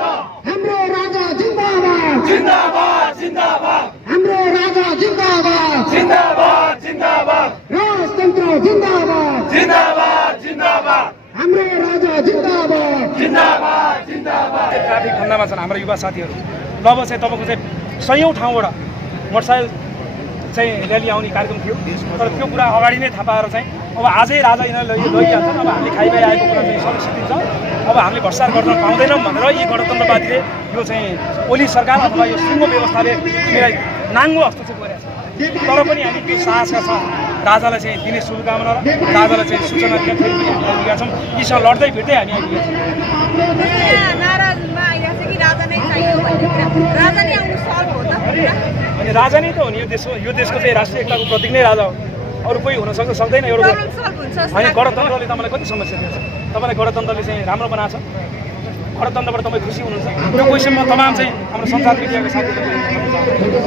हाम्रो राजा जिन्दाबाद, जिन्दाबाद जिन्दाबाद हाम्रो राजा जिन्दाबाद, जिन्दाबाद जिन्दाबाद राजतन्त्र जिन्दाबाद, जिन्दाबाद जिन्दाबाद हाम्रो राजा जिन्दाबाद। जिन्दाबाद जिन्दाबाद। ट्राफिक खण्डमा छन् हाम्रो युवा साथीहरू। अब चाहिँ तपाईँको चाहिँ 100औं ठाउँबाट मोटरसाइकल चाहिँ र्याली आउने कार्यक्रम थियो, तर त्यो कुरा अगाडि नै थाहा पाएर चाहिँ अब आजै राजा यिनीहरूले लगिहाल्छन्। अब हामीले खाइपाइ आएको कुरा चाहिँ सबै छ। अब हामीले भ्रष्टाचार गर्न पाउँदैनौँ भनेर यी गणतन्त्रवादीले यो चाहिँ ओली सरकार अथवा यो सिङ्गो व्यवस्थाले हामीलाई नाङ्गो हस्तक्षेप गरेको छ। तर पनि हामी त्यो साहसका छ राजालाई चाहिँ दिने शुभकामना र राजालाई चाहिँ सूचना दिन फेरि पनि हामी आइपुगेका छौँ। यीसँग लड्दै भिड्दै हामी आइपुगेका छौँ। अनि राजा नै त हो नि यो देशको चाहिँ राष्ट्रिय एकताको प्रतीक नै राजा हो, अरू कोही हुन सक्छ सक्दैन। एउटा होइन, गणतन्त्रले तपाईँलाई कति समस्या दिन्छ? तपाईँलाई गणतन्त्रले चाहिँ राम्रो बनाएको छ, गणतन्त्रबाट तपाईँ खुसी हुनुहुन्छ? यो क्वेसनमा तमाम चाहिँ हाम्रो संसार मिडियाको साथीहरू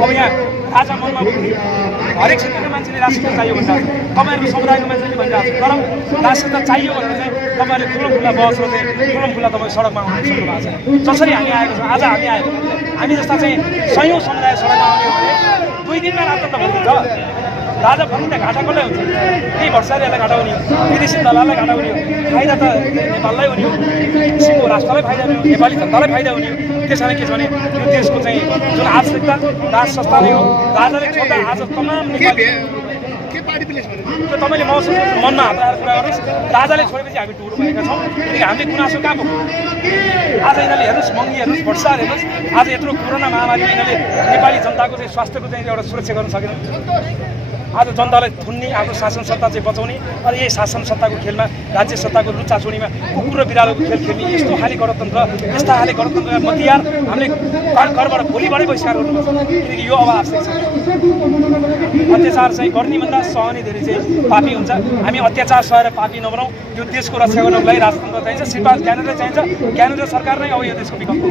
अब यहाँ राजा मनमा हरेक क्षेत्रका मान्छेले राष्ट्रियता चाहियो भन्छ, तपाईँहरूको समुदायको मान्छेले भनिरहेको छ। तर राष्ट्रियता चाहियो भनेर चाहिँ तपाईँहरूले ठुलो ठुला बस र चाहिँ ठुलो ठुला तपाईँ सडकमा आउनु सक्नु भएको छ। जसरी हामी आएको छौँ, आज हामी आएको हामी जस्ता चाहिँ 100औं समुदाय सडकमा आउने हो भने 2 दिनमा राजतन्त्र भनिदिन्छ। राजा भन्नु त घाटा कसलाई हुन्छ? त्यही भ्रष्टाचारीहरूलाई घाटा हुने हो, विदेशी दलाललाई घाटा हुने हो, फाइदा त नेपाललाई हुने हो, सिङ्गो राष्ट्रलाई फाइदा हुने हो, नेपाली जनतालाई फाइदा हुने हो। त्यस कारण के छ भने यो देशको चाहिँ जुन आवश्यकता राज संस्था नै हो। राजाले छोड्दा आज तमाम नेपाली त्यो तपाईँले महसुस मनमा हात राखेर कुरा गर्नुहोस्। राजाले छोडेपछि हामी टुर भएका छौँ। किनकि हामीले गुनासो कहाँ पुग्यो? आज यिनीहरूले हेर्नुहोस्, महँगी हेर्नुहोस्, भ्रष्टाचार हेर्नुहोस्। आज यत्रो कोरोना महामारीमा यिनीहरूले नेपाली जनताको चाहिँ स्वास्थ्यको चाहिँ एउटा सुरक्षा गर्न सकेन। आज जनतालाई थुन्ने, आफ्नो शासन सत्ता चाहिँ बचाउने, अनि यही शासन सत्ताको खेलमा राज्य सत्ताको लुच्चाचुरीमा कुकुर र बिरालोको खेल खेल्ने यस्तो खाले गणतन्त्र, यस्ता खाले गणतन्त्रका मतियार हामीले घरबाट भोलिबाटै बहिष्कार गर्नुपर्छ। किनकि यो अब आवश्यक छ। अत्याचार चाहिँ गर्नेभन्दा सहने धेरै चाहिँ पापी हुन्छ। हामी अत्याचार सहेर पापी नबनाउँ। यो देशको रक्षा गर्नको लागि राजतन्त्र चाहिन्छ, श्रीपाद ज्ञानेन्द्र चाहिन्छ। ज्ञानेन्द्र सरकार नै अब यो देशको विकल्प हो।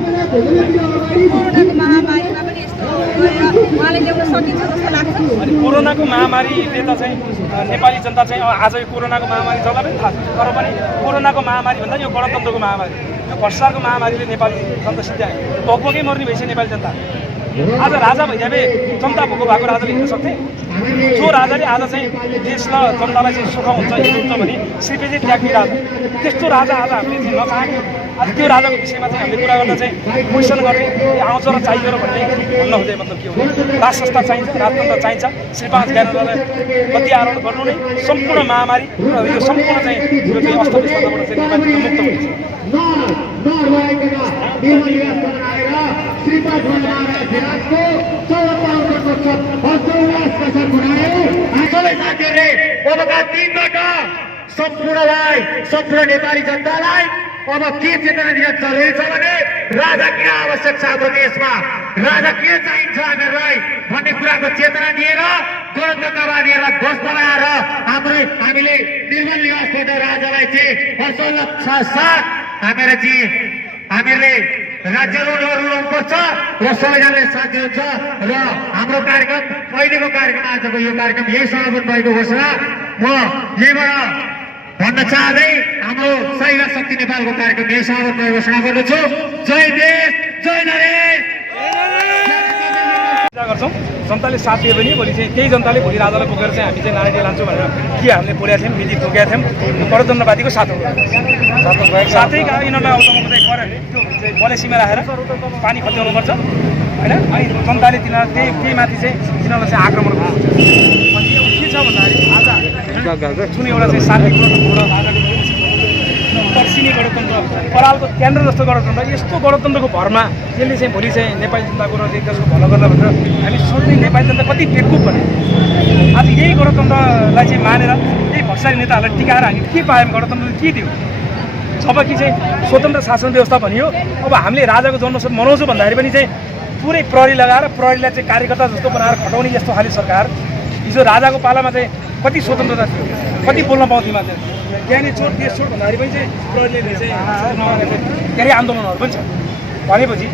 अनि कोरोनाको महामारीले त चाहिँ नेपाली जनता चाहिँ आज यो कोरोनाको महामारी जसलाई पनि थाहा छ, तर पनि कोरोनाको महामारी भन्दा यो गणतन्त्रको महामारी, यो भ्रष्टाचारको महामारीले नेपाली जनता सिद्ध्यायो। भोकभोकै मर्ने भइसक्यो नेपाली जनता। आज राजा भइदिए जनता भोको भएको राजाले हिँड्न सक्थे जो राजाले आज चाहिँ देश र जनतालाई चाहिँ सुख हुन्छ हित हुन्छ भने श्रीपेजी त्याग्ने राजा त्यस्तो राजा आज हामीले चाहिँ नचाहेको आज त्यो राजाको विषयमा चाहिँ हामीले कुरा गर्दा चाहिँ क्वेसन गर्ने आउँछ र चाहियो र भन्ने भन्न खोजेको मतलब के हो राज संस्था चाहिन्छ राजतन्त्र चाहिन्छ श्री 5 ज्ञानेन्द्रलाई गति आरोहण गर्नु नै सम्पूर्ण महामारी र यो सम्पूर्ण चाहिँ यो चाहिँ अस्तव्यस्तताबाट चाहिँ नेपाली मुक्त हुनेछ सम्पूर्ण नेपाली जनतालाई अब के चेतना दिन जरुरी छ भने राजा किन आवश्यक छ हाम्रो देशमा राजा के चाहिन्छ हामीहरूलाई भन्ने कुराको चेतना दिएर गणतन्त्रवादीहरूलाई ध्वज बनाएर हामीले निर्मल निवासबाट राजालाई चाहिँ हर्षोल्लास साथ हामीहरूले राज्य रुनुपर्छ र सबैजनाले साथ दिनुहुन्छ र हाम्रो कार्यक्रम अहिलेको कार्यक्रम आजको यो कार्यक्रम यही समापन भएको घोषणा म यहीबाट भन्न चाहँदै हाम्रो साइरा शक्ति नेपालको कार्यक्रम यही समापन भएको घोषणा गर्दछु। जय देश जय नरेश गर्छौँ जनताले साथ दियो भने भोलि चाहिँ त्यही जनताले भोलि राजालाई बोकेर चाहिँ हामी चाहिँ नारायण लान्छौँ भनेर के हामीले बोलेका थियौँ विधि तोकेका थियौँ गणतन्त्रवादीको साथो साथै यिनीहरूलाई आउँदामा चाहिँ गरेर त्यो चाहिँ बलेसीमा राखेर पानी खत्याउनुपर्छ होइन अनि जनताले तिनीहरू त्यही माथि चाहिँ तिनीहरूलाई चाहिँ आक्रमण गर्नुहुन्छ अनि यो के छ भन्दाखेरि आज जुन एउटा चाहिँ शान्तिपूर्ण पश्चिमी गणतन्त्र परालको केन्द्र जस्तो गणतन्त्र यस्तो गणतन्त्रको भरमा यसले चाहिँ भोलि चाहिँ नेपाली जनताको र देशको भलो गर्दा भनेर हामी सोच्ने नेपाली जनता कति बेवकुफ भने आज यही गणतन्त्रलाई चाहिँ मानेर यही भक्सारी नेताहरूलाई टिकाएर हामी के पायौँ गणतन्त्रले के दियो जबकि चाहिँ स्वतन्त्र शासन व्यवस्था भनियो अब हामीले राजाको जन्मोत्सव मनाउँछौँ भन्दाखेरि पनि चाहिँ पुरै प्रहरी लगाएर प्रहरीलाई चाहिँ कार्यकर्ता जस्तो बनाएर खटाउने यस्तो खाले सरकार हिजो राजाको पालामा चाहिँ कति स्वतन्त्रता थियो कति बोल्न पाउँथ्यो मान्छे त्यहाँनिर चोट देश चोट भन्दाखेरि पनि चाहिँ प्रहरीले चाहिँ धेरै आन्दोलनहरू पनि छ भनेपछि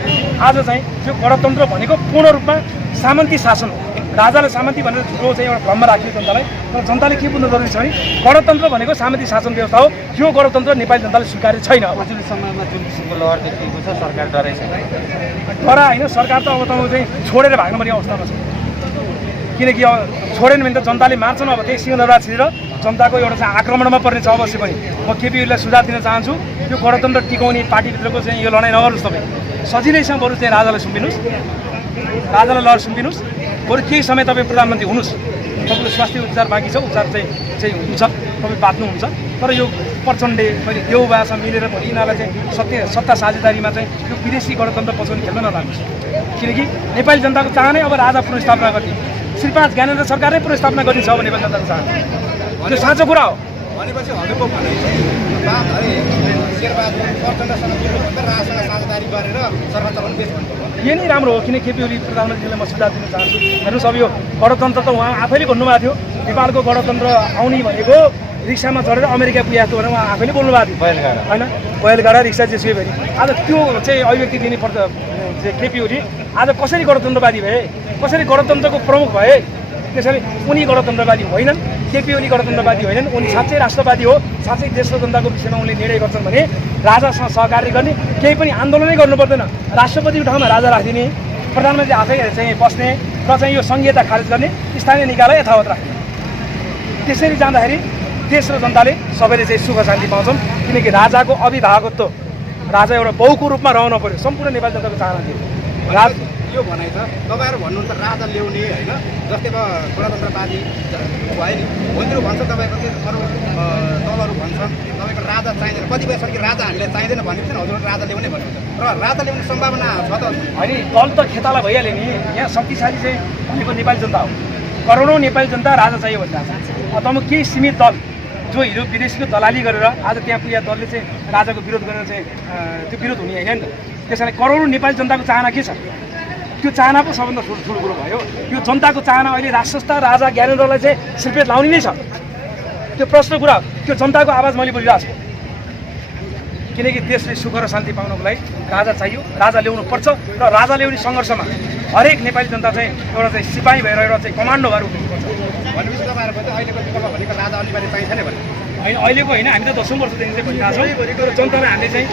आज चाहिँ त्यो गणतन्त्र भनेको पूर्ण रूपमा सामन्ती शासन हो राजाले सामन्ती भनेर ठुलो चाहिँ एउटा भ्रममा राख्यो जनतालाई तर जनताले के बुझ्नु जरुरी छ भने गणतन्त्र भनेको सामन्ती शासन व्यवस्था हो यो गणतन्त्र नेपाली जनताले स्वीकार्य छैन जुन समयमा जुन किसिमको लहर देखिएको छ सरकार डरै छ डरा होइन सरकार त अब तपाईँ चाहिँ छोडेर भाग्नुपर्ने अवस्थामा छ किनकि छोडेन भने त जनताले मार्छन् अब त्यही सिंहदरबार छिरेर जनताको एउटा चाहिँ आक्रमणमा पर्ने छ अवश्य पनि म केपीओलीलाई सुझाव दिन चाहन्छु यो गणतन्त्र टिकाउने पार्टीभित्रको चाहिँ यो लडाइँ नगर्नुहोस् तपाईँ सजिलैसँग बरु चाहिँ राजालाई सुम्पिनुहोस् राजालाई लहर सुम्पिनुहोस् बरु केही समय तपाईँ प्रधानमन्त्री हुनुहोस् तपाईँको स्वास्थ्य उपचार बाँकी छ उपचार चाहिँ हुन्छ तपाईँ बाँच्नुहुन्छ तर यो प्रचण्डे मैले देउबासँग मिलेर भोलि यिनीहरूलाई चाहिँ सत्ता साझेदारीमा चाहिँ यो विदेशी गणतन्त्र पछाडि खेल्न नलाग्नुहोस् किनकि नेपाली जनताको चाहनै अब राजा पुनर्स्थापना गर्ने श्री 5 ज्ञानेन्द्र सरकारले पुनर्स्थापना गर्ने छ भने नेपाली जनताको चाहना त्यो साँचो कुरा हो भनेपछि हजुरको भनाइ चाहिँ शेरबहादुर प्रचण्डसँग जुट्नुभन्दा राजासँग साझेदारी गरेर सरकार चलाउने देश भन्नुभयो यही नै राम्रो हो किन केपीओली प्रधानमन्त्रीलाई म सुझाव दिन चाहन्छु हेर्नुहोस् अब यो गणतन्त्र त उहाँ आफैले भन्नुभएको थियो नेपालको गणतन्त्र आउने भनेको रिक्सामा चढेर अमेरिका पुगेको थियो भनेर उहाँ आफैले बोल्नुभएको थियो होइन बैलगाडा रिक्सा जेसुकै भने आज त्यो चाहिँ अभिव्यक्ति दिने केपीओली आज कसरी गणतन्त्रवादी भए कसरी गणतन्त्रको प्रमुख भए त्यसैले उनी गणतन्त्रवादी होइनन् केपीओली गणतन्त्रवादी होइनन् उनी साँच्चै राष्ट्रवादी हो साँच्चै देश र जनताको विषयमा उनले निर्णय गर्छन् भने राजासँग सहकार्य गर्ने केही पनि आन्दोलनै गर्नु पर्दैन राष्ट्रपतिको ठाउँमा राजा राखिदिने प्रधानमन्त्री आफै चाहिँ बस्ने र चाहिँ यो सङ्घीयता खारेज गर्ने स्थानीय निकायलाई यथावत राख्ने त्यसरी जाँदाखेरि देश र जनताले सबैले चाहिँ सुख शान्ति पाउँछन् किनकि राजाको अभिभावकत्व राजा एउटा बहुको रूपमा रहन पर्यो सम्पूर्ण नेपाली जनताको चाहना थियो यो भनाइ छ तपाईँहरू भन्नुहुन्छ राजा ल्याउने होइन जस्तै अब गणतन्त्रवादी भयो नि होइन भन्छ तपाईँको चाहिँ अरू दलहरू भन्छन् तपाईँको राजा चाहिँदैन कतिपय छ कि राजा हामीलाई चाहिँदैन भनेपछि हजुर राजा ल्याउने भन्नुहुन्छ र राजा ल्याउने सम्भावना छ त होइन दल त खेताला भइहाल्यो नि यहाँ शक्तिशाली चाहिँ भनेको नेपाली जनता हो करोडौँ नेपाली जनता राजा चाहियो भनिरहेको छ तब केही सीमित दल जो हिजो विदेशीको दलाली गरेर आज त्यहाँ पुगेका दलले चाहिँ राजाको विरोध गरेर चाहिँ त्यो विरोध हुने होइन नि त त्यसैले करोडौँ नेपाली जनताको चाहना के छ त्यो चाहना पो सबभन्दा ठुलो कुरो भयो यो जनताको चाहना अहिले राष्ट्रस्थ राजा ज्ञानेन्द्रलाई चाहिँ शिल्पेट लाउने नै छ त्यो प्रश्न कुरा त्यो जनताको आवाज मैले बोलिरहेको छु किनकि देशले सुख र शान्ति पाउनको लागि राजा चाहियो राजा ल्याउनु पर्छ र राजा ल्याउने सङ्घर्षमा हरेक नेपाली जनता चाहिँ एउटा चाहिँ सिपाही भएर एउटा चाहिँ कमान्डो भएर उठ्नुपर्छ भनेपछि तपाईँहरूको चाहिँ अहिलेको विकल्प भनेको राजा अनिवार्य चाहिन्छ नै भने होइन अहिलेको होइन हामी त 10औं वर्षदेखि चाहिँ भनिरहेको छौँ जनतालाई हामीले चाहिँ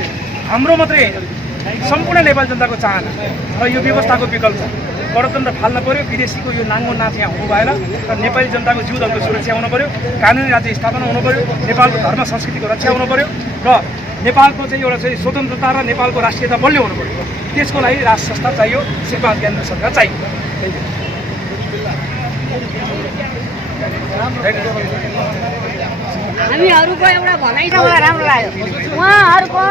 हाम्रो मात्रै होइन सम्पूर्ण नेपाली जनताको चाहना र यो व्यवस्थाको विकल्प गणतन्त्र फाल्न पर्यो, विदेशीको यो नाङ्गो नाच यहाँ हुनु भएन र नेपाली जनताको जीवनको सुरक्षा हुनु पर्यो, कानुनी राज्य स्थापना हुनु पर्यो, नेपालको धर्म संस्कृतिको रक्षा हुनु पर्यो र नेपालको चाहिँ एउटा चाहिँ स्वतन्त्रता र नेपालको राष्ट्रियता बलियो हुनु पर्यो। त्यसको लागि राष्ट्र संस्था चाहियो, शेर्पा केन्द्र सरकार चाहियो। हामीहरूको एउटा भनाइ छ, मलाई राम्रो लाग्यो। उहाँहरूको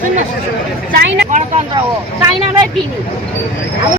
सुन्नुहोस्, चाइना गणतन्त्र हो, चाइनालाई दिने।